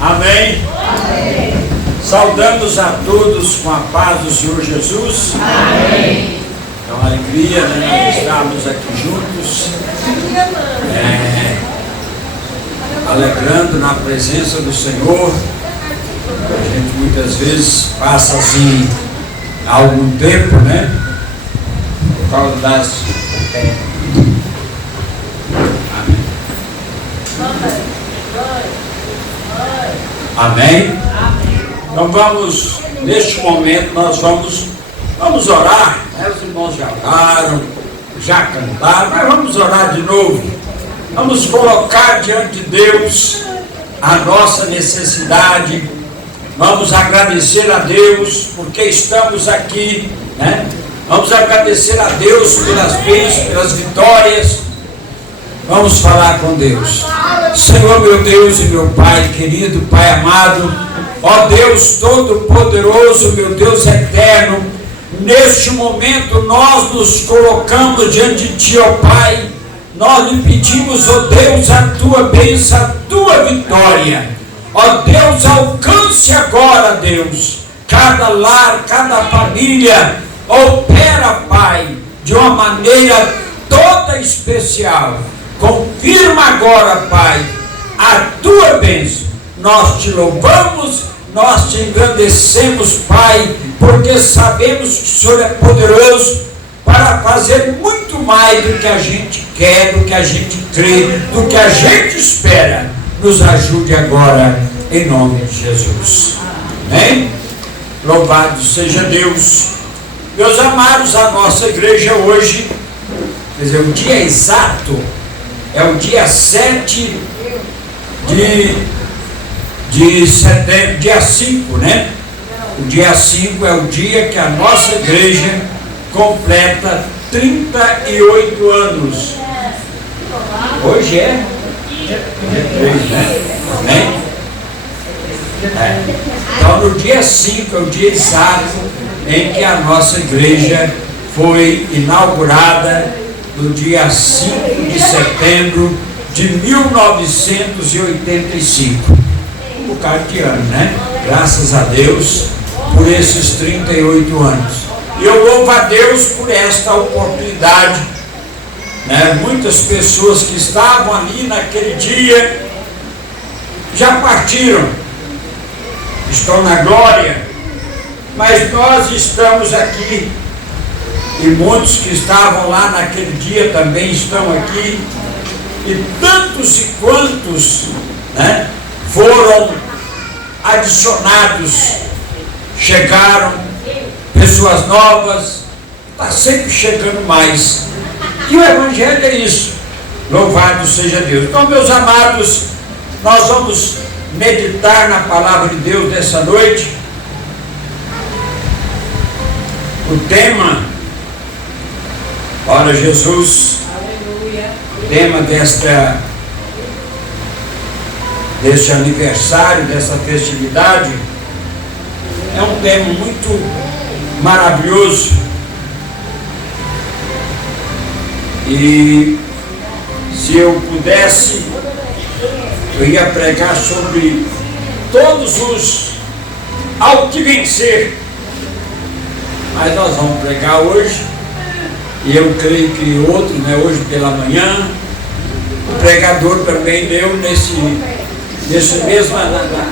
Amém? Amém. Saudamos a todos com a paz do Senhor Jesus. Amém. É uma alegria, né, nós estarmos aqui juntos, alegrando na presença do Senhor. A gente muitas vezes passa assim algum tempo, né? Por causa das... Amém? Então vamos, neste momento, nós vamos orar, né? Os irmãos já oraram, já cantaram, mas vamos orar de novo. Vamos colocar diante de Deus a nossa necessidade. Vamos agradecer a Deus porque estamos aqui, né? Vamos agradecer a Deus pelas bênçãos, pelas vitórias. Vamos falar com Deus. Senhor, meu Deus e meu Pai querido, Pai amado, ó Deus Todo-Poderoso, meu Deus eterno, neste momento nós nos colocamos diante de Ti, ó Pai. Nós lhe pedimos, ó Deus, a Tua bênção, a Tua vitória. Ó Deus, alcance agora, Deus, cada lar, cada família. Opera, Pai, de uma maneira toda especial. Confirma agora, Pai, a Tua bênção. Nós Te louvamos, nós Te engrandecemos, Pai, porque sabemos que o Senhor é poderoso para fazer muito mais do que a gente quer, do que a gente crê, do que a gente espera. Nos ajude agora, em nome de Jesus. Amém? Louvado seja Deus. Meus amados, a nossa igreja hoje, quer dizer, o dia exato é o dia 7 de setembro, dia 5, né? O dia 5 é o dia que a nossa igreja completa 38 anos. Hoje é? Dia 3, né? Amém? Então, no dia 5 é o dia exato em que a nossa igreja foi inaugurada, no dia 5 de setembro de 1985. Um bocado de ano, né? Graças a Deus por esses 38 anos. E eu louvo a Deus por esta oportunidade, né? Muitas pessoas que estavam ali naquele dia já partiram, estão na glória, mas nós estamos aqui, e muitos que estavam lá naquele dia também estão aqui, e tantos e quantos, né, foram adicionados, chegaram, pessoas novas, está sempre chegando mais, e o Evangelho é isso. Louvado seja Deus. Então, meus amados, nós vamos meditar na palavra de Deus nessa noite. O tema, ora Jesus, aleluia. O tema deste aniversário, dessa festividade, é um tema muito maravilhoso. E se eu pudesse, eu ia pregar sobre todos os ao que vencer, mas nós vamos pregar hoje, e eu creio que outro, né, hoje pela manhã, o pregador também deu nesse mesmo,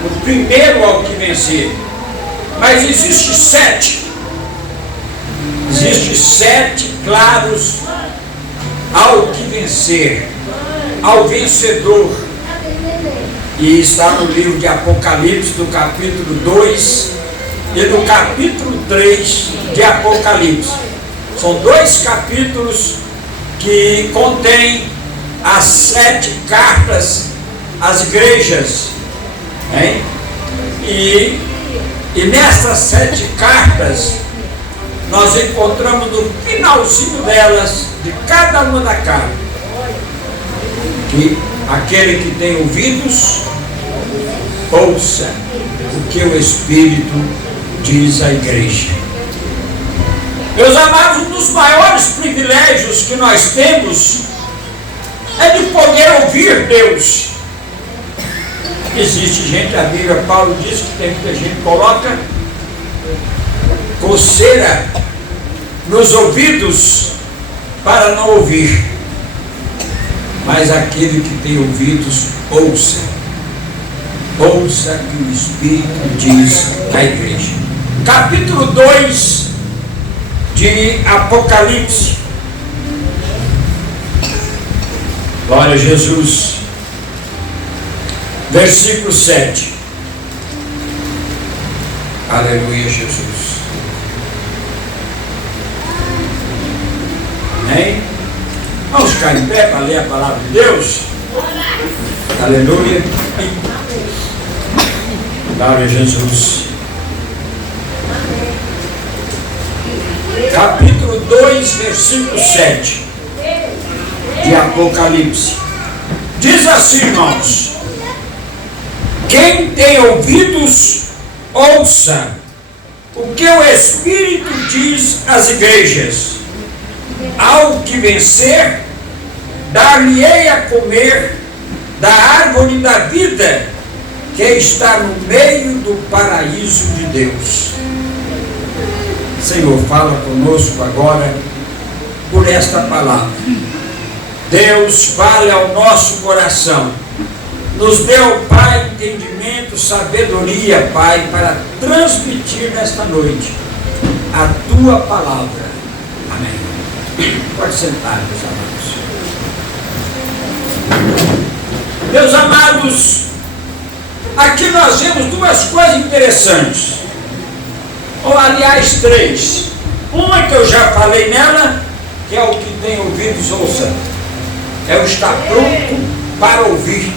no primeiro ao que vencer. Mas existe 7 claros ao que vencer, ao vencedor. E está no livro de Apocalipse, no capítulo 2 e no capítulo 3 de Apocalipse. São 2 capítulos que contêm as 7 cartas às igrejas, hein? E nessas 7 cartas nós encontramos no finalzinho delas, de cada uma da carta, que aquele que tem ouvidos, ouça o que o Espírito diz à igreja. Meus amados, um dos maiores privilégios que nós temos é de poder ouvir Deus. Existe gente, a Bíblia, Paulo diz que tem muita gente que coloca coceira nos ouvidos para não ouvir. Mas aquele que tem ouvidos, ouça. Ouça o que o Espírito diz à igreja. Capítulo 2 de Apocalipse. Glória a Jesus. Versículo 7. Aleluia, Jesus. Amém? Vamos ficar em pé para ler a palavra de Deus? Aleluia. Glória a Jesus. Capítulo 2, versículo 7 de Apocalipse. Diz assim, irmãos: quem tem ouvidos, ouça o que o Espírito diz às igrejas. Ao que vencer, dar-lhe-ei a comer da árvore da vida, que está no meio do paraíso de Deus. Senhor, fala conosco agora por esta palavra. Deus, fale ao nosso coração. Nos dê, ó Pai, entendimento, sabedoria, Pai, para transmitir nesta noite a Tua palavra. Amém. Pode sentar, meus amados. Meus amados, aqui nós vemos duas coisas interessantes. Ou, aliás, três. Uma que eu já falei nela, que é o que tem ouvidos, ouça. É o estar pronto para ouvir.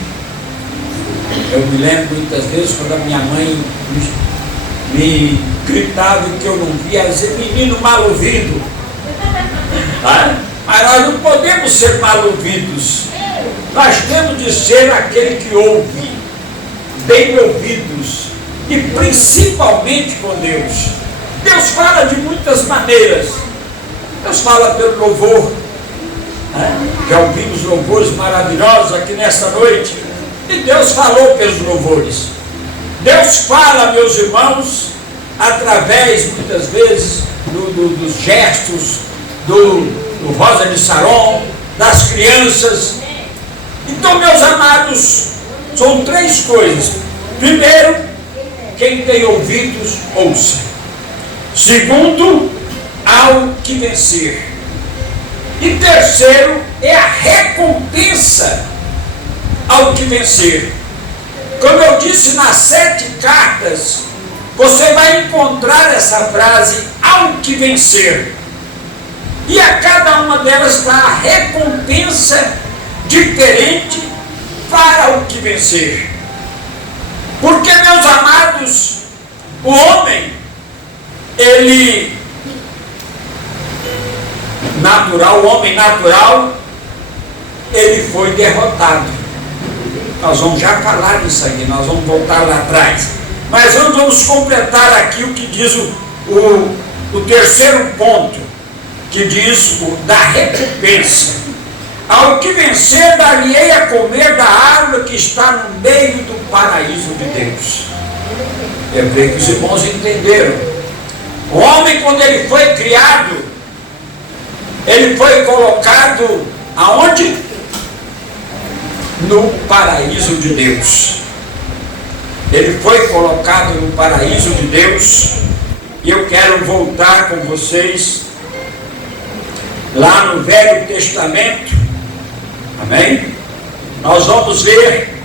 Eu me lembro muitas vezes quando a minha mãe me gritava que eu não via, ela dizia: menino mal ouvido. Mas nós não podemos ser mal ouvidos. Nós temos de ser aquele que ouve, bem ouvidos, e principalmente com Deus. Deus fala de muitas maneiras. Deus fala pelo louvor. Já ouvimos louvores maravilhosos aqui nesta noite. E Deus falou pelos louvores. Deus fala, meus irmãos, através, muitas vezes, dos gestos, do Rosa de Saron, das crianças. Então, meus amados, são três coisas. Primeiro, quem tem ouvidos, ouça. Segundo, ao que vencer. E terceiro, é a recompensa ao que vencer. Como eu disse nas 7 cartas, você vai encontrar essa frase, ao que vencer. E a cada uma delas está a recompensa diferente para o que vencer. Porque, meus amados, o homem, ele natural, o homem natural, ele foi derrotado. Nós vamos já falar disso aqui, nós vamos voltar lá atrás. Mas vamos completar aqui o que diz o terceiro ponto, que diz da recompensa. Ao que vencer, dar-lhe-ei a comer da árvore que está no meio do paraíso de Deus. Eu creio que os irmãos entenderam. O homem, quando ele foi criado, ele foi colocado aonde? No paraíso de Deus. Ele foi colocado no paraíso de Deus. E eu quero voltar com vocês lá no Velho Testamento. Amém? Nós vamos ver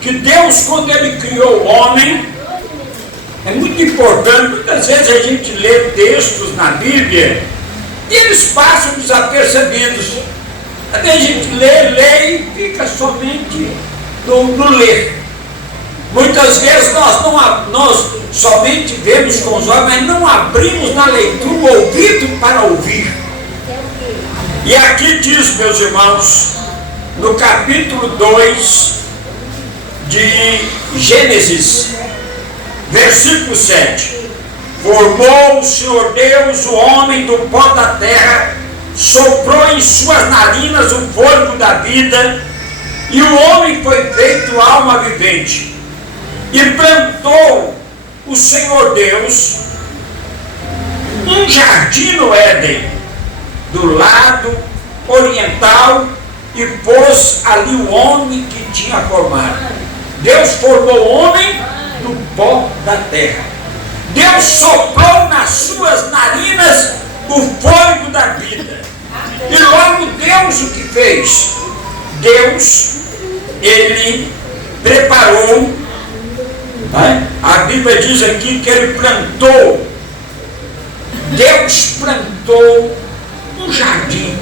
que Deus, quando Ele criou o homem, é muito importante. Muitas vezes a gente lê textos na Bíblia e eles passam desapercebidos. Até a gente lê e fica somente no ler. Muitas vezes nós somente vemos com os olhos, mas não abrimos na leitura o ouvido para ouvir. E aqui diz, meus irmãos, no capítulo 2 de Gênesis, versículo 7: formou o Senhor Deus o homem do pó da terra, soprou em suas narinas o fôlego da vida, e o homem foi feito alma vivente. e plantou o Senhor Deus um jardim no Éden, do lado oriental, e pôs ali o homem que tinha formado. Deus formou o homem do pó da terra. Deus soprou nas suas narinas o fôlego da vida. E logo Deus o que fez? Deus, ele preparou, né? A Bíblia diz aqui que ele plantou. Deus plantou um jardim.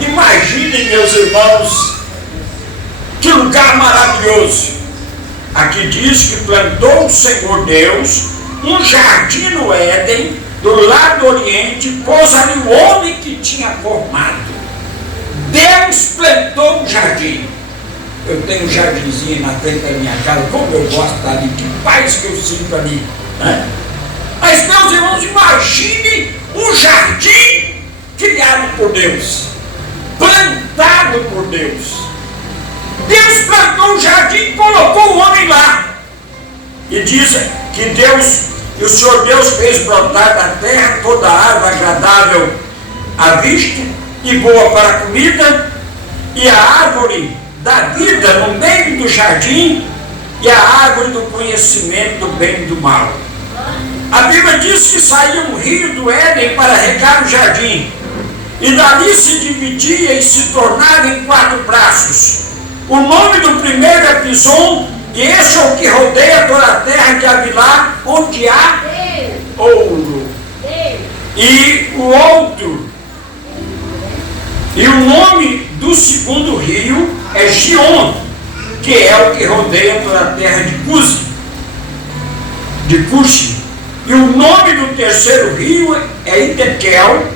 Imaginem, meus irmãos, que lugar maravilhoso. Aqui diz que plantou o Senhor Deus um jardim no Éden, do lado oriente, pôs ali o homem que tinha formado. Deus plantou um jardim. Eu tenho um jardinzinho na frente da minha casa, como eu gosto ali, que paz que eu sinto ali, né? Mas, meus irmãos, imagine um jardim criado por Deus, plantado por Deus. Deus plantou um jardim e colocou o homem lá. E diz que Deus, que o Senhor Deus fez brotar da terra toda árvore agradável à vista e boa para a comida, e a árvore da vida no meio do jardim, e a árvore do conhecimento do bem e do mal. A Bíblia diz que saiu um rio do Éden para regar o jardim, e dali se dividia e se tornava em 4 braços. O nome do primeiro é Pison, e esse é o que rodeia toda a terra de Havilá, onde há ouro. E o outro, e o nome do segundo rio é Gion, que é o que rodeia toda a terra de Cuxi. E o nome do terceiro rio é Itequel,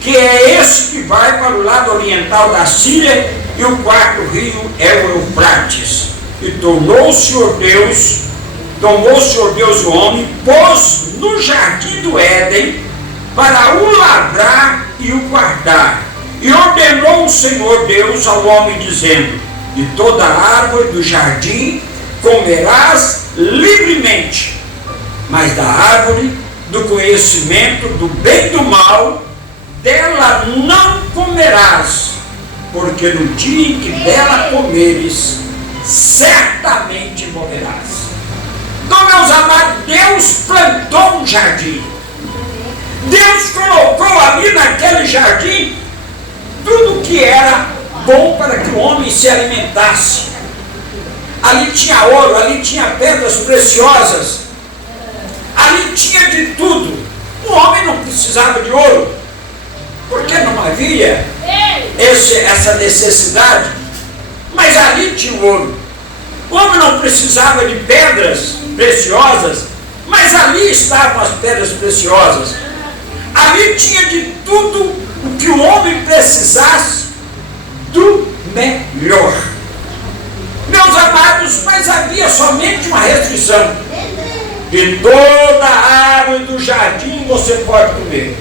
que é esse que vai para o lado oriental da Síria, e o quarto rio é o Eufrates. E tomou o Senhor Deus o homem, pôs no jardim do Éden para o lavrar e o guardar. E ordenou o Senhor Deus ao homem, dizendo: de toda árvore do jardim comerás livremente, mas da árvore do conhecimento do bem e do mal, dela não comerás, porque no dia em que dela comeres, certamente morrerás. Então, meus amados, Deus plantou um jardim. Deus colocou ali naquele jardim tudo que era bom para que o homem se alimentasse. Ali tinha ouro, ali tinha pedras preciosas, ali tinha de tudo. O homem não precisava de ouro, porque não havia essa necessidade, mas ali tinha ouro. O homem não precisava de pedras preciosas, mas ali estavam as pedras preciosas. Ali tinha de tudo o que o homem precisasse do melhor. Meus amados, mas havia somente uma restrição: de toda a árvore do jardim você pode comer,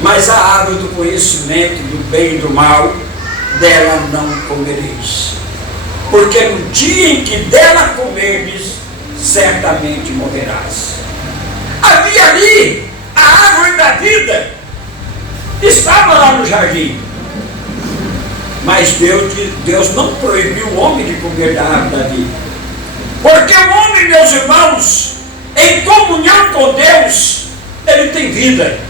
mas a árvore do conhecimento do bem e do mal, dela não comereis, porque no dia em que dela comerdes, certamente morrerás. Havia ali a árvore da vida, estava lá no jardim, mas Deus não proibiu o homem de comer da árvore da vida, porque o homem, meus irmãos, em comunhão com Deus, ele tem vida.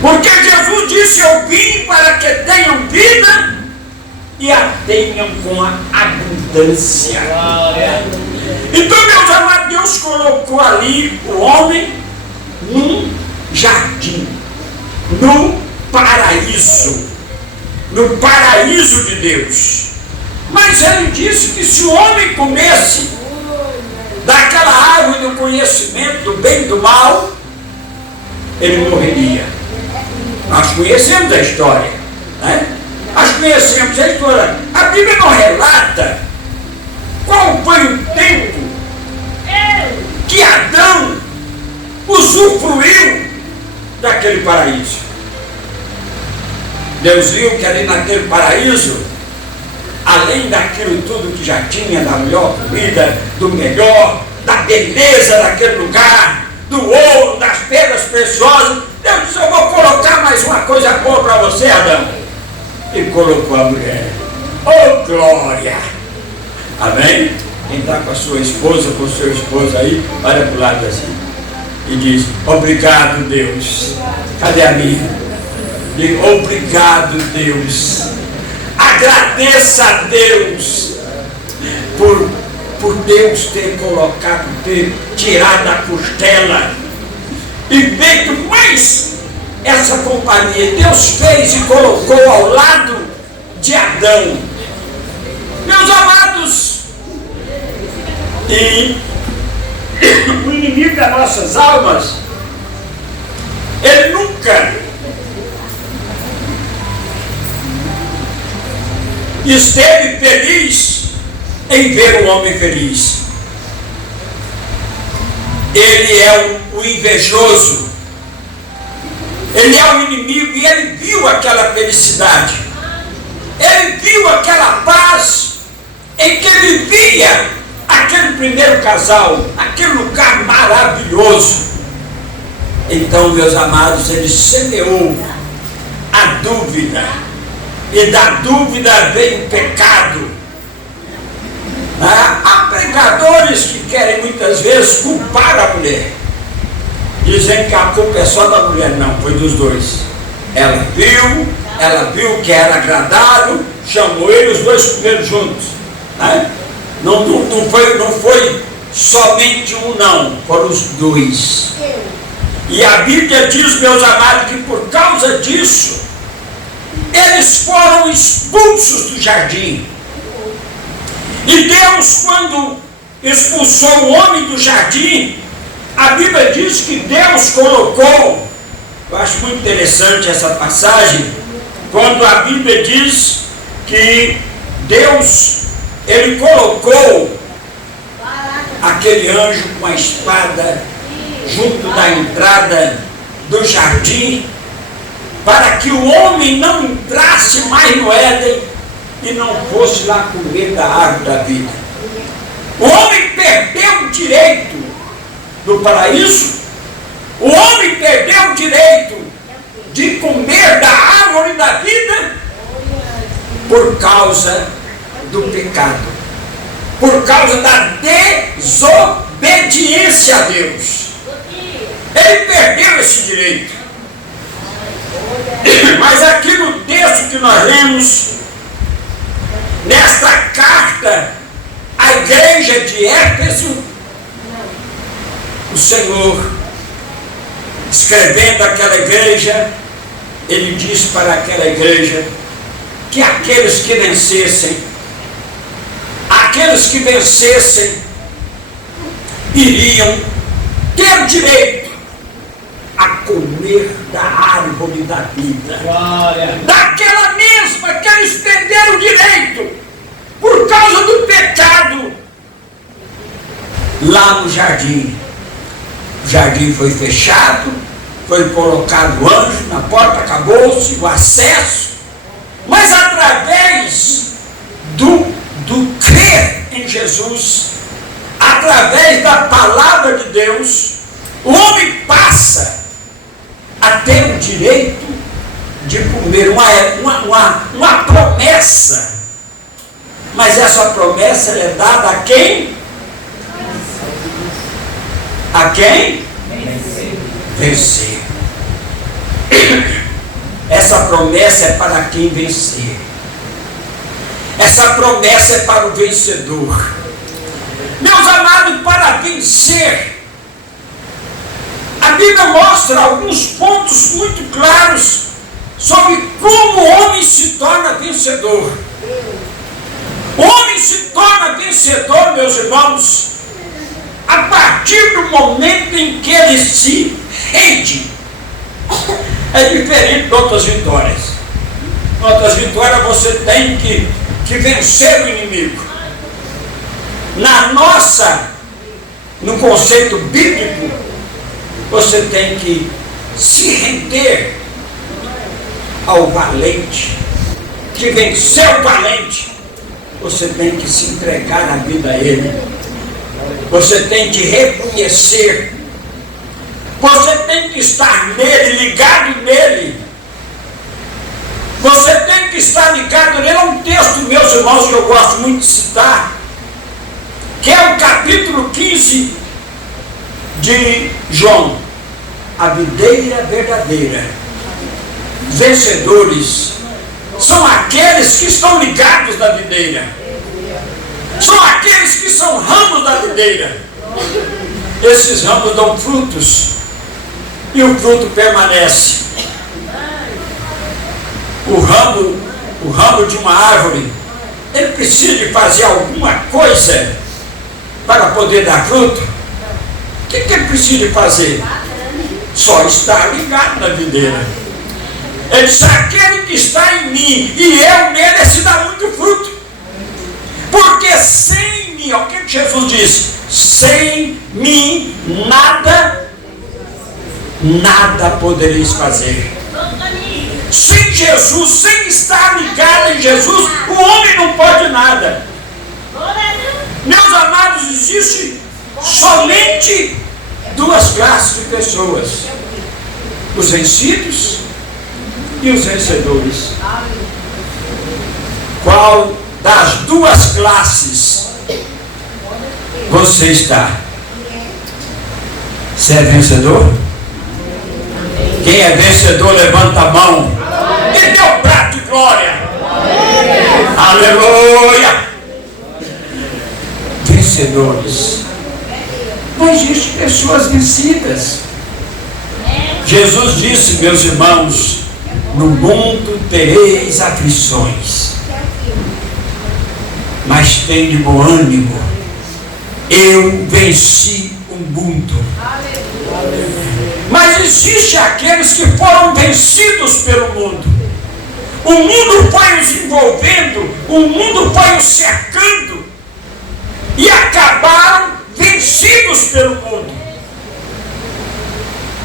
Porque Jesus disse: eu vim para que tenham vida e a tenham com a abundância. Então, meus amados, Deus colocou ali o homem num jardim, no paraíso de Deus. Mas ele disse que se o homem comesse daquela árvore do conhecimento do bem e do mal, ele morreria. Nós conhecemos a história, né? Nós conhecemos a história. A Bíblia não relata qual foi o tempo que Adão usufruiu daquele paraíso. Deus viu que ali naquele paraíso além daquilo tudo que já tinha, da melhor comida, do melhor, da beleza daquele lugar, do ouro, das pedras preciosas, Deus disse: eu vou colocar mais uma coisa boa para você, Adão. E colocou a mulher. Oh, glória! Amém? Quem está com a sua esposa, com o seu esposo aí, olha para o lado assim e diz: obrigado, Deus. Cadê a minha? Diga: obrigado, Deus. Agradeça a Deus por Deus ter colocado, ter tirado a costela e feito mais essa companhia. Deus fez e colocou ao lado de Adão. Meus amados, e o inimigo das nossas almas, ele nunca esteve feliz em ver o homem feliz. Ele é o invejoso, ele é o inimigo, e ele viu aquela felicidade, ele viu aquela paz em que vivia aquele primeiro casal, aquele lugar maravilhoso. Então, meus amados, ele semeou a dúvida, e da dúvida veio o pecado. Há pregadores que querem muitas vezes culpar a mulher, dizendo que a culpa é só da mulher. Não, foi dos dois. Ela viu que era agradável, chamou ele, os dois comeram juntos, né? Não foi somente um, não, foram os dois. E a Bíblia diz, meus amados, que por causa disso eles foram expulsos do jardim. E Deus, quando expulsou o homem do jardim, a Bíblia diz que Deus colocou, eu acho muito interessante essa passagem, quando a Bíblia diz que Deus, ele colocou aquele anjo com a espada junto da entrada do jardim, para que o homem não entrasse mais no Éden e não fosse lá comer da árvore da vida. O homem perdeu o direito do paraíso, o homem perdeu o direito de comer da árvore da vida por causa do pecado, por causa da desobediência a Deus. Ele perdeu esse direito. Mas aqui no texto que nós lemos, nesta carta à igreja de Éfeso, o Senhor, escrevendo aquela igreja, ele diz para aquela igreja que aqueles que vencessem iriam ter o direito a comer da árvore da vida. Glória. Daquela mesma que eles perderam o direito por causa do pecado lá no jardim. O jardim foi fechado, foi colocado o anjo na porta, acabou-se o acesso, mas através do crer em Jesus, através da palavra de Deus, o homem passa a ter o direito de comer uma promessa. Mas essa promessa é dada a quem? A quem? Vencer. Essa promessa é para quem vencer. Essa promessa é para o vencedor. Meus amados, para vencer, a Bíblia mostra alguns pontos muito claros sobre como o homem se torna vencedor. O homem se torna vencedor, meus irmãos, a partir do momento em que ele se rende. É diferente de outras vitórias. Em outras vitórias você tem que vencer o inimigo. No conceito bíblico, você tem que se render ao valente, que venceu o valente. você tem que se entregar na vida a Ele. Você tem que reconhecer. Você tem que estar nele, ligado nele. Você tem que estar ligado nele. É um texto, meus irmãos, que eu gosto muito de citar, que é o capítulo 15 de João. A videira verdadeira. Vencedores são aqueles que estão ligados na videira. São aqueles que são ramos da videira. Esses ramos dão frutos e o fruto permanece. O ramo de uma árvore, ele precisa de fazer alguma coisa para poder dar fruto. O que ele precisa de fazer? Só estar ligado na videira. Ele diz: aquele que está em mim e eu nele, se dá muito fruto. Porque sem mim, o que Jesus diz? Sem mim nada podereis fazer. Sem Jesus, sem estar ligado em Jesus, o homem não pode nada. Meus amados, existe somente duas classes de pessoas: os vencidos e os vencedores. Qual das duas classes você está? Você é vencedor? Quem é vencedor, levanta a mão e dê um prato de glória. Aleluia! Vencedores. Não existe pessoas vencidas. Jesus disse, meus irmãos: no mundo tereis aflições, mas tem de bom ânimo, eu venci o mundo. Mas existe aqueles que foram vencidos pelo mundo. O mundo foi os envolvendo, o mundo foi os cercando, e acabaram vencidos pelo mundo.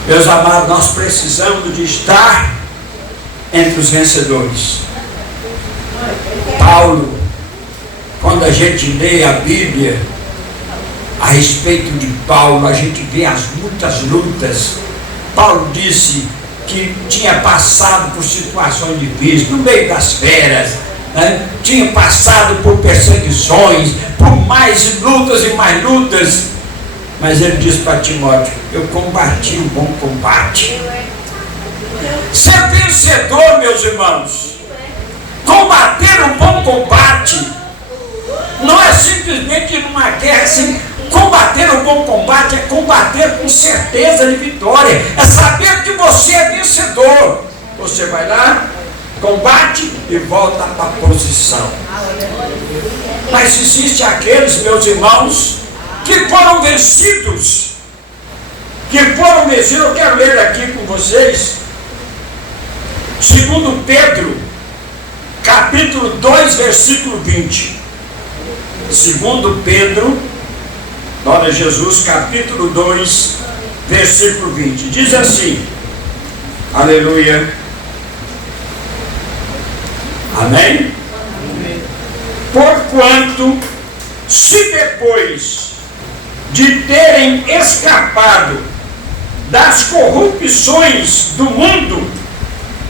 Meus amados, nós precisamos de estar entre os vencedores. Paulo, quando a gente lê a Bíblia a respeito de Paulo, a gente vê muitas lutas. Paulo disse que tinha passado por situações difíceis, no meio das feras, né? Tinha passado por perseguições, por mais lutas e mais lutas. Mas ele disse para Timóteo: eu combati o bom combate. Ser vencedor, meus irmãos, combater o bom combate, não é simplesmente ir numa guerra assim. Combater o bom combate é combater com certeza de vitória, é saber que você é vencedor. Você vai lá, combate e volta para a posição. Mas existe aqueles, meus irmãos, que foram vencidos. Eu quero ler aqui com vocês 2 Pedro capítulo 2, versículo 20. 2 Pedro, glória a Jesus, capítulo 2, versículo 20. Diz assim, aleluia, amém? Porquanto, se depois de terem escapado das corrupções do mundo,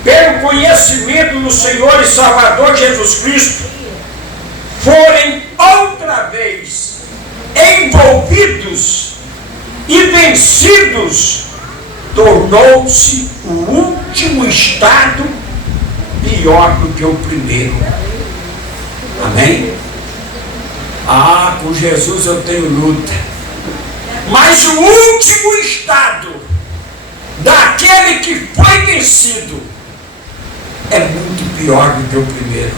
pelo conhecimento do Senhor e Salvador Jesus Cristo, forem outra vez envolvidos e vencidos, tornou-se o último estado pior do que o primeiro. Amém? Com Jesus eu tenho luta, mas o último estado daquele que foi vencido é muito pior do que o primeiro.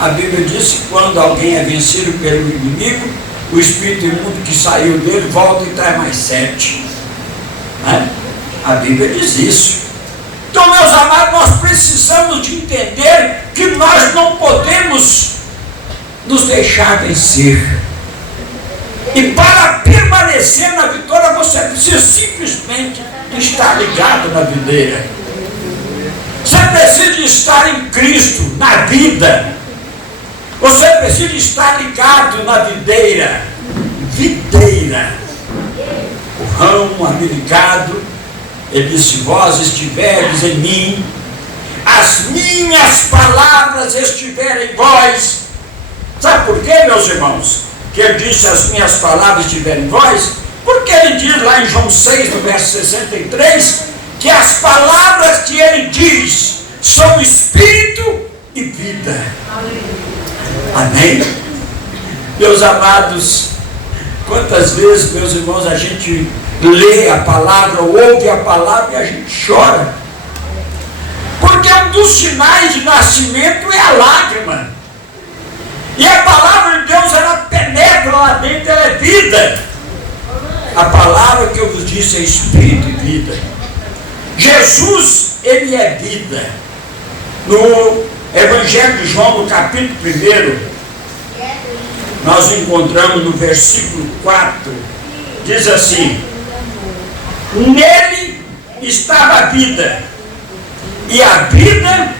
A Bíblia diz que quando alguém é vencido pelo inimigo, o espírito imundo que saiu dele volta e traz mais 7. Né? A Bíblia diz isso. Então, meus amados, nós precisamos de entender que nós não podemos nos deixar vencer. E para permanecer na vitória, você precisa simplesmente estar ligado na videira. Você precisa estar em Cristo, na vida. Você precisa estar ligado na videira. Videira. O ramo ali ligado. Ele disse: vós estiveres em mim, as minhas palavras estiverem em vós. Sabe por quê, meus irmãos? Que ele disse: as minhas palavras estiverem em vós? Porque ele diz lá em João 6, no verso 63, que as palavras que ele diz são espírito e vida. Amém? Meus amados, quantas vezes, meus irmãos, a gente lê a palavra, ouve a palavra e a gente chora. Porque um dos sinais de nascimento é a lágrima. E a palavra de Deus, ela penetra lá dentro, ela é vida. A palavra que eu vos disse é espírito e vida. Jesus, ele é vida. No Evangelho de João, no capítulo 1, nós encontramos no versículo 4, diz assim: nele estava a vida, e a vida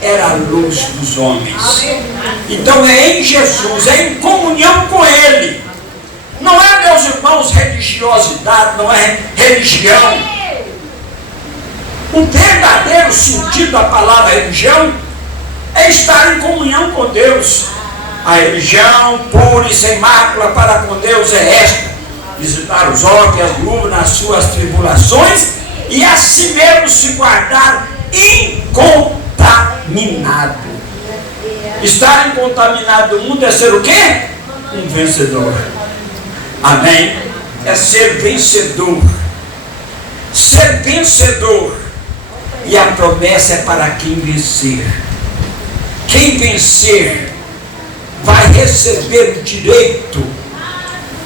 era a luz dos homens. Então é em Jesus, é em comunhão com Ele. Não é, meus irmãos, religiosidade, não é religião. O verdadeiro sentido da palavra religião é estar em comunhão com Deus. A religião pura e sem mácula para com Deus é esta: visitar os órfãos e as viúvas nas suas tribulações e a si mesmo se guardar incontaminado. Estar incontaminado do mundo é ser o quê? Um vencedor. Amém? É ser vencedor. Ser vencedor. E a promessa é para quem vencer. Quem vencer vai receber o direito,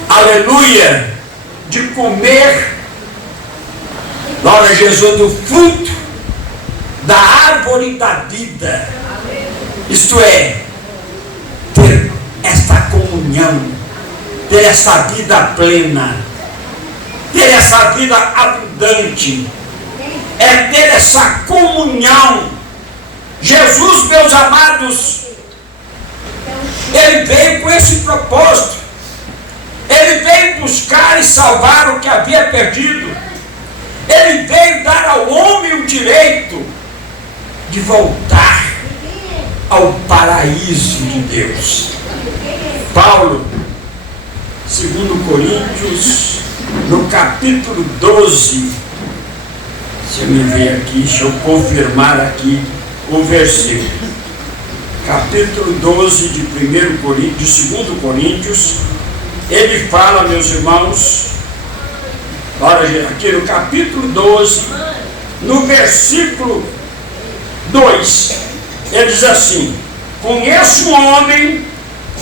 aleluia, de comer, glória a Jesus, do fruto da árvore da vida. Isto é, ter esta comunhão, ter essa vida plena, ter essa vida abundante, é ter essa comunhão. Jesus, meus amados, ele veio com esse propósito. Ele veio buscar e salvar o que havia perdido. Ele veio dar ao homem o direito de voltar ao paraíso de Deus. Paulo, 2 Coríntios, no capítulo 12, se eu me ver aqui, deixa eu confirmar aqui o versículo. Capítulo 12 de 1 Coríntios, de 2 Coríntios, ele fala, meus irmãos, olha aqui no capítulo 12, no versículo 2, ele diz assim: conheço um homem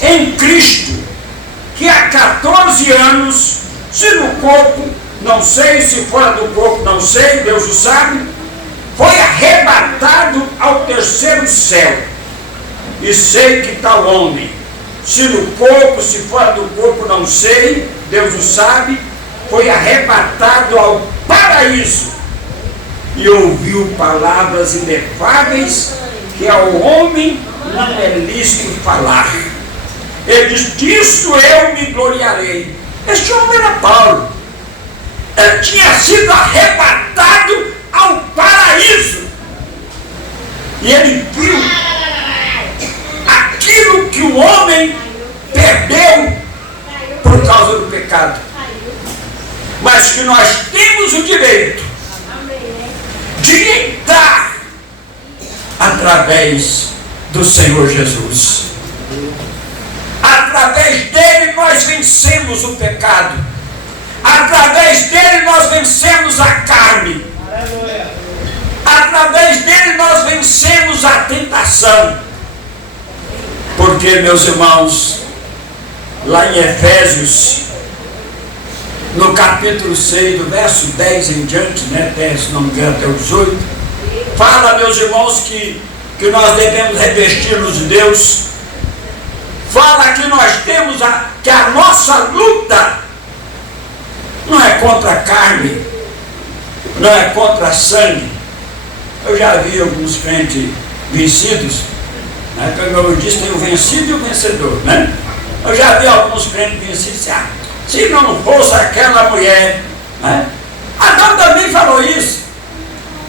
em Cristo, que há 14 anos, se no corpo, não sei, se fora do corpo, não sei, Deus o sabe, foi arrebatado ao terceiro céu. E sei que tal homem, se no corpo, se fora do corpo, não sei, Deus o sabe, foi arrebatado ao paraíso e ouviu palavras inefáveis que ao homem não é lícito falar. Ele diz: disso eu me gloriarei. Este homem era Paulo. Ele tinha sido arrebatado ao paraíso e ele viu aquilo que o homem perdeu por causa do pecado, mas que nós temos o direito de entrar através do Senhor Jesus. Através dele nós vencemos o pecado, através dele nós vencemos a carne, através dele nós vencemos a tentação. Porque, meus irmãos, lá em Efésios, no capítulo 6, do verso 10 em diante, né, até, se não me engano, até o 18, fala, meus irmãos, que nós devemos revestir-nos de Deus. Fala que nós temos que a nossa luta não é contra a carne, não é contra sangue. Eu já vi alguns crentes vencidos Né? Como eu disse, tem o vencido e o vencedor. Né? Eu já vi alguns crentes vencidos, se não fosse aquela mulher. Né? Adão também falou isso.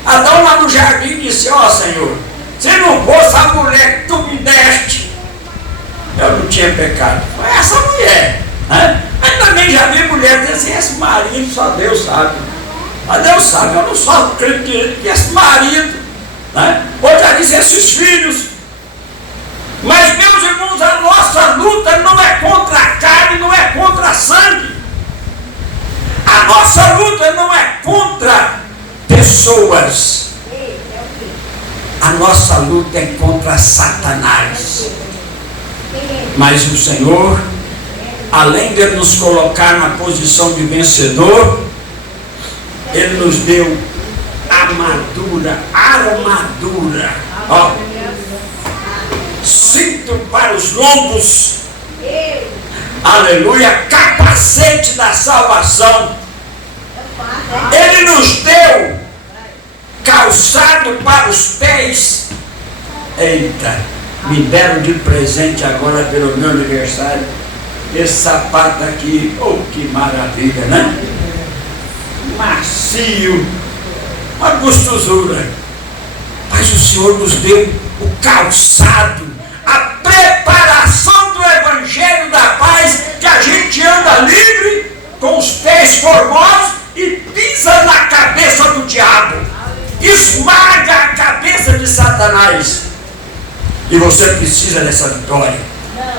Adão lá no jardim disse, ó Senhor, se não fosse a mulher que tu me deste, eu não tinha pecado. Foi essa mulher. Né? Mas também já vi mulher dizer assim, esse marido só Deus sabe. Mas Deus sabe, eu não só acredito que esse marido, né? Ou já disse esses filhos. Mas meus irmãos, a nossa luta não é contra a carne, não é contra a sangue. A nossa luta não é contra pessoas. A nossa luta é contra Satanás. Mas o Senhor, além de nos colocar na posição de vencedor, Ele nos deu armadura, ó, cinto para os lombos, aleluia, capacete da salvação. Ele nos deu calçado para os pés. Eita, me deram de presente agora pelo meu aniversário esse sapato aqui. Oh, que maravilha, né? Macio, uma gostosura. Mas o Senhor nos deu o calçado, a preparação do Evangelho da paz, que a gente anda livre, com os pés formosos e pisa na cabeça do diabo, esmaga a cabeça de Satanás. E você precisa dessa vitória,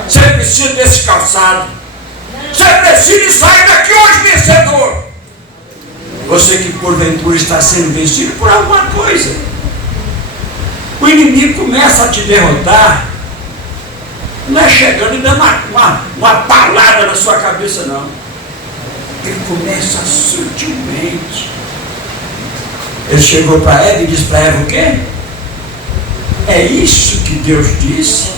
você precisa desse calçado, você precisa sair daqui hoje vencedor. Você que porventura está sendo vencido por alguma coisa, o inimigo começa a te derrotar, não é chegando e dando uma palada na sua cabeça, não. Ele começa sutilmente. Ele chegou para Eva e disse para Eva o quê? É isso que Deus disse?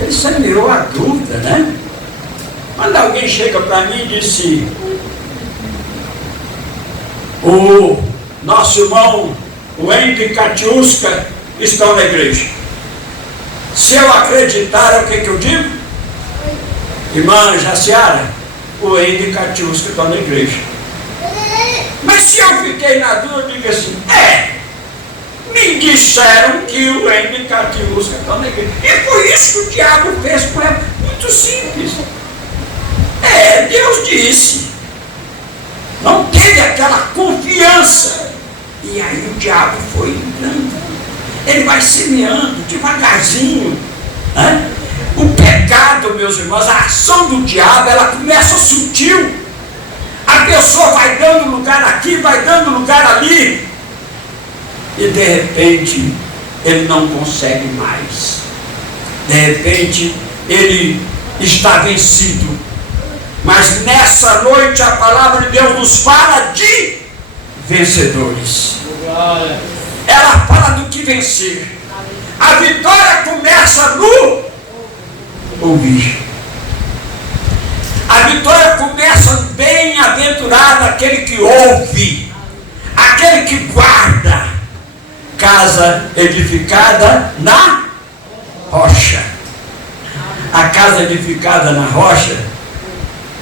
Ele semeou a dúvida, né? Quando alguém chega para mim e disse, o nosso irmão, o Henrique Katiuska, estão na igreja. Se eu acreditar, o que eu digo? Irmã Jaciara, o Henrique Katiuska está na igreja. Mas se eu fiquei na dúvida, eu digo assim, me disseram que o Henrique Katiuska está na igreja. E foi isso que o diabo fez com ela. Muito simples. Deus disse. Não teve aquela confiança. E aí o diabo foi entrando. Ele vai semeando devagarzinho. Né? O pecado, meus irmãos, a ação do diabo, ela começa sutil. A pessoa vai dando lugar aqui, vai dando lugar ali. E de repente, ele não consegue mais. De repente, ele está vencido. Mas nessa noite a palavra de Deus nos fala de vencedores. Ela fala do que vencer. A vitória começa no ouvir. A vitória começa bem-aventurado aquele que ouve, aquele que guarda. Casa edificada na rocha. A casa edificada na rocha,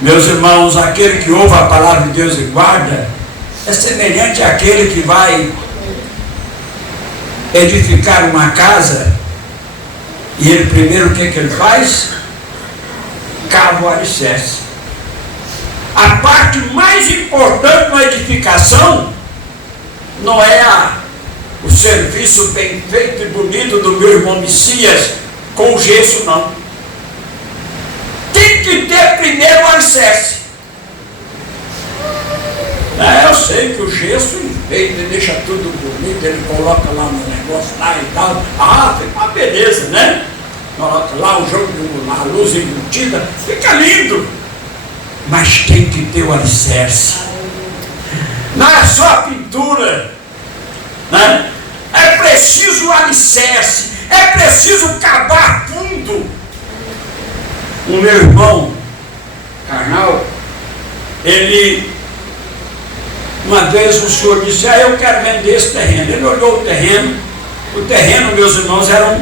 meus irmãos, aquele que ouve a palavra de Deus e guarda, é semelhante àquele que vai edificar uma casa, e ele primeiro o que ele faz? Cava o alicerce. A parte mais importante na edificação não é o serviço bem feito e bonito do meu irmão Messias com gesso, não. Tem que ter primeiro o alicerce. Eu sei que o gesso enfeita, ele deixa tudo bonito, ele coloca lá no negócio lá e tal. Fica uma beleza, né? Coloca lá o jogo, a luz embutida, fica lindo. Mas tem que ter o alicerce. Não é só a pintura, né? É preciso o alicerce, é preciso cavar fundo. O meu irmão carnal, uma vez o senhor disse, eu quero vender esse terreno. Ele olhou o terreno, meus irmãos, era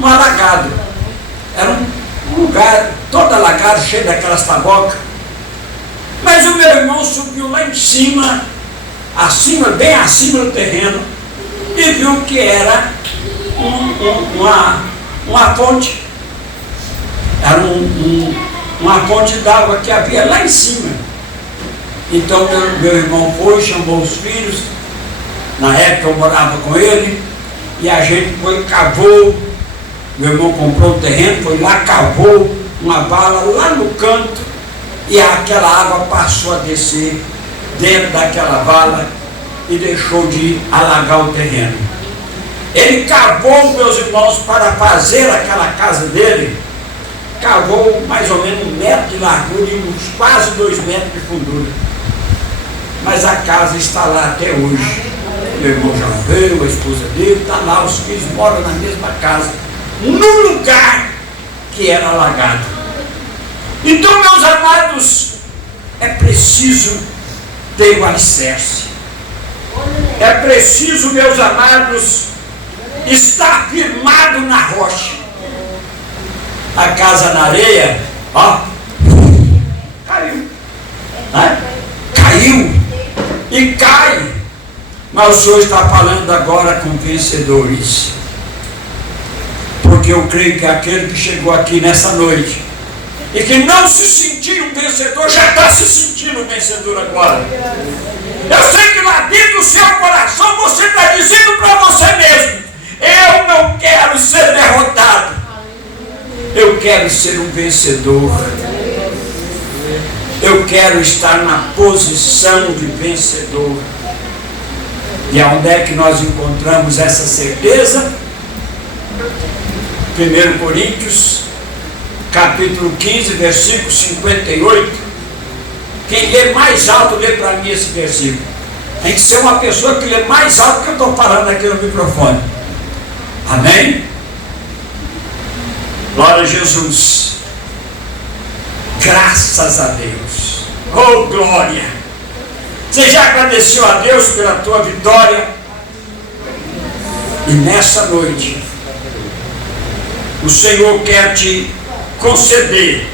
um alagado. Era um lugar todo alagado, cheio daquelas tabocas. Mas o meu irmão subiu lá em cima, bem acima do terreno, e viu que era uma fonte. Era uma fonte d'água que havia lá em cima. Então meu irmão foi, chamou os filhos. Na época eu morava com ele, e a gente foi, cavou. Meu irmão comprou o terreno, foi lá, cavou uma vala lá no canto, e aquela água passou a descer dentro daquela vala e deixou de alagar o terreno. Ele cavou, meus irmãos, para fazer aquela casa dele, cavou mais ou menos 1 metro de largura e uns quase 2 metros de fundura. Mas a casa está lá até hoje. Meu irmão já veio, a esposa dele está lá, os filhos moram na mesma casa, num lugar que era alagado. Então, meus amados, é preciso ter o alicerce. É preciso, meus amados, estar firmado na rocha. A casa na areia, ó, caiu. Né? Caiu e cai. Mas o Senhor está falando agora com vencedores. Porque eu creio que aquele que chegou aqui nessa noite e que não se sentia um vencedor, já está se sentindo um vencedor agora. Eu sei que lá dentro do seu coração você está dizendo para você mesmo: eu não quero ser derrotado, eu quero ser um vencedor. Eu quero estar na posição de vencedor. E aonde é que nós encontramos essa certeza? 1 Coríntios, capítulo 15, versículo 58. Quem lê mais alto, lê para mim esse versículo. Tem que ser uma pessoa que lê mais alto que eu estou falando aqui no microfone. Amém? Glória a Jesus. Graças a Deus. Oh, glória. Você já agradeceu a Deus pela tua vitória? E nessa noite, o Senhor quer te conceder,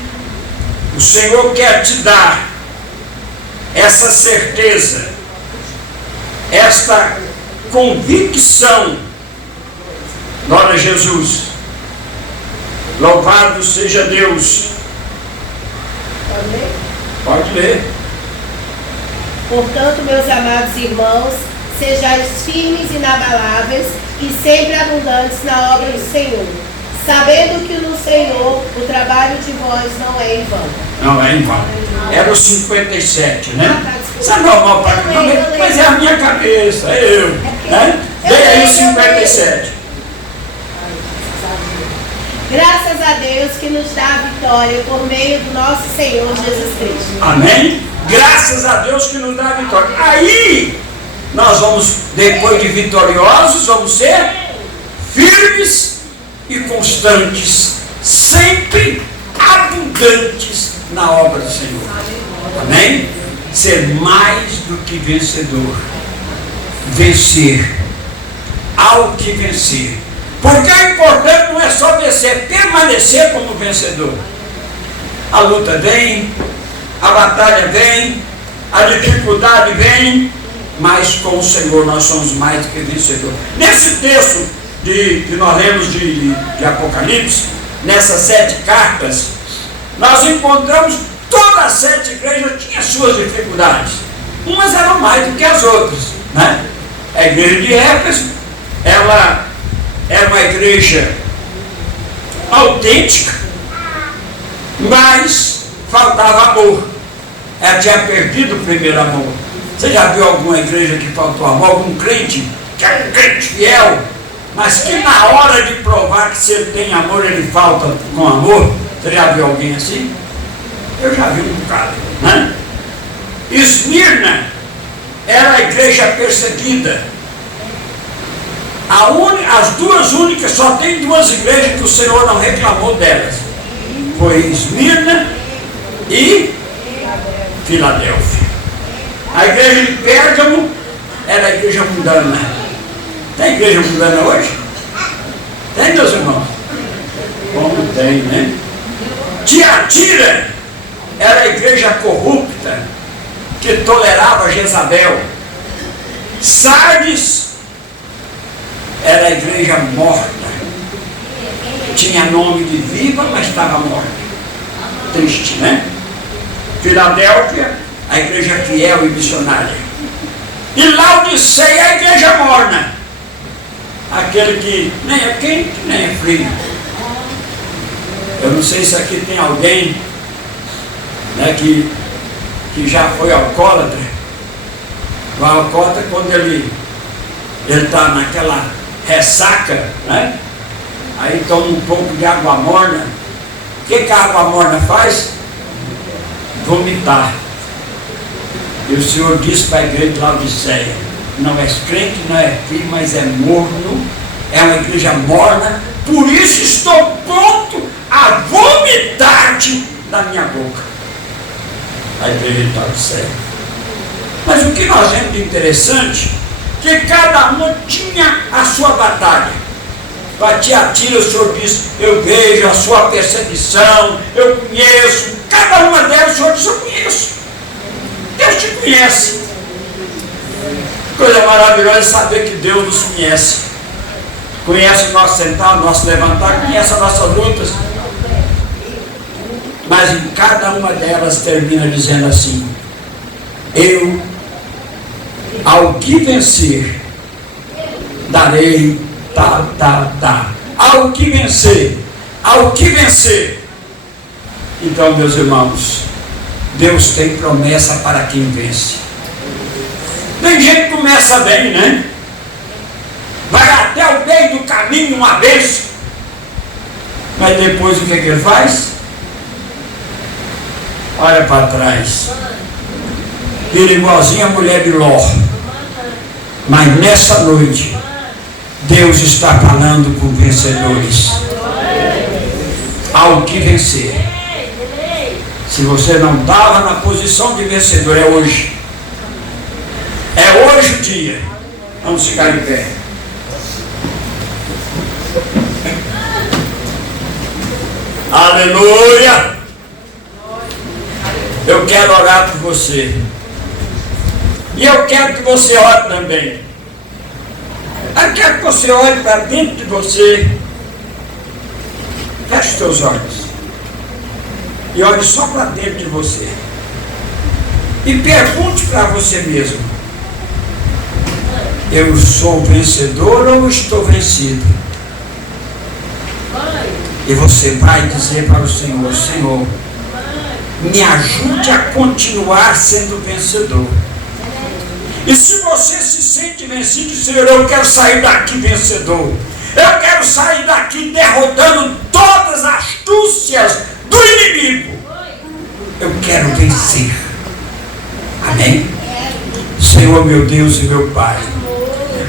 o Senhor quer te dar essa certeza, esta convicção. Glória a Jesus. Louvado seja Deus. Pode ler. Portanto, meus amados irmãos, sejais firmes e inabaláveis e sempre abundantes na obra do Senhor, sabendo que no Senhor o trabalho de vós não é em vão. Não é em vão. Era o 57, né? Isso é normal para mim, mas é a minha cabeça, é eu. Né? Leia aí o 57. Graças a Deus que nos dá a vitória por meio do nosso Senhor Jesus Cristo. Amém? Graças a Deus que nos dá a vitória. Aí, nós vamos, depois de vitoriosos, vamos ser firmes e constantes, sempre abundantes na obra do Senhor. Amém? Ser mais do que vencedor. Vencer. Ao que vencer. Porque o importante não é só vencer, permanecer como vencedor. A luta vem, a batalha vem, a dificuldade vem, mas com o Senhor nós somos mais do que vencedores. Nesse texto que nós lemos de Apocalipse, nessas 7 cartas, nós encontramos todas as 7 igrejas tinham suas dificuldades. Umas eram mais do que as outras, né? A igreja de Éfeso, ela era uma igreja autêntica, mas faltava amor. Ela tinha perdido o primeiro amor. Você já viu alguma igreja que faltou amor? Algum crente que é um crente fiel, mas que na hora de provar que se ele tem amor, ele falta com amor? Você já viu alguém assim? Eu já vi um bocado, né? Esmirna era a igreja perseguida. As duas únicas, só tem 2 igrejas que o Senhor não reclamou delas. Foi Esmirna e Filadélfia. A igreja de Pérgamo era a igreja mundana. Tem igreja mundana hoje? Tem, meus irmãos? também, né? Tiatira era a igreja corrupta que tolerava Jezabel. Sardes era a igreja morta. Tinha nome de viva, mas estava morta. Triste, né? Filadélfia, a igreja fiel e missionária. E Laodiceia, a igreja morna. Aquele que nem é quente, nem é frio. Eu não sei se aqui tem alguém, né, que já foi alcoólatra. O alcoólatra, quando ele está naquela ressaca, né? Aí toma um pouco de água morna. O que a água morna faz? Vomitar. E o Senhor disse para a igreja de Laodiceia: não és crente, não é frio, mas é morno, é uma igreja morna, por isso estou pronto a vomitar-te da minha boca. A igreja de Laodiceia. Mas o que nós vemos de interessante, que cada um tinha a sua batalha. Para Tiatira, o Senhor diz: eu vejo a sua perseguição, eu conheço, cada uma delas o Senhor diz: eu conheço. Deus te conhece. Coisa maravilhosa é saber que Deus nos conhece. Conhece o nosso sentar, o nosso levantar, conhece as nossas lutas. Mas em cada uma delas termina dizendo assim: eu, ao que vencer, darei ao que vencer, ao que vencer. Então, meus irmãos, Deus tem promessa para quem vence. Tem gente que começa bem, né? Vai até o meio do caminho uma vez, mas depois o que ele faz? Olha para trás, vira igualzinho a mulher de Ló. Mas nessa noite Deus está falando com vencedores. Ao que vencer. Se você não estava na posição de vencedor, é hoje. É hoje o dia. Vamos ficar de pé. Aleluia! Eu quero orar por você. E eu quero que você ore também. Eu quero que você olhe para dentro de você. Feche os teus olhos. E olhe só para dentro de você. E pergunte para você mesmo: eu sou vencedor ou estou vencido? E você vai dizer para o Senhor: Senhor, me ajude a continuar sendo vencedor. E se você se sente vencido, Senhor, eu quero sair daqui vencedor. Eu quero sair daqui derrotando todas as astúcias do inimigo. Eu quero vencer. Amém? Senhor, meu Deus e meu Pai,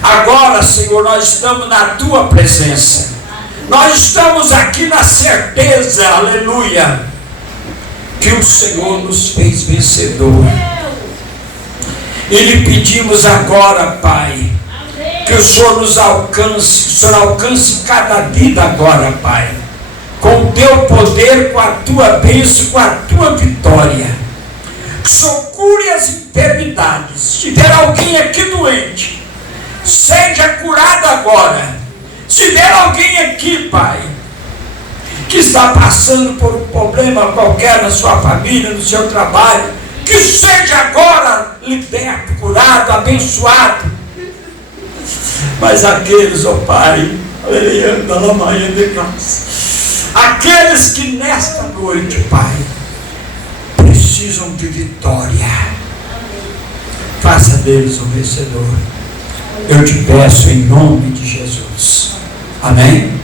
agora, Senhor, nós estamos na Tua presença. Nós estamos aqui na certeza, aleluia, que o Senhor nos fez vencedor. E lhe pedimos agora, Pai, que o Senhor nos alcance, que o Senhor alcance cada vida agora, Pai, com o Teu poder, com a Tua bênção, com a Tua vitória. Que o Senhor cure as enfermidades. Se tiver alguém aqui doente, seja curado agora. Se tiver alguém aqui, Pai, que está passando por um problema qualquer na sua família, no seu trabalho, que seja agora liberto, curado, abençoado. Mas aqueles, ó Pai, aqueles que nesta noite, Pai, precisam de vitória, faça deles um vencedor. Eu te peço em nome de Jesus. Amém?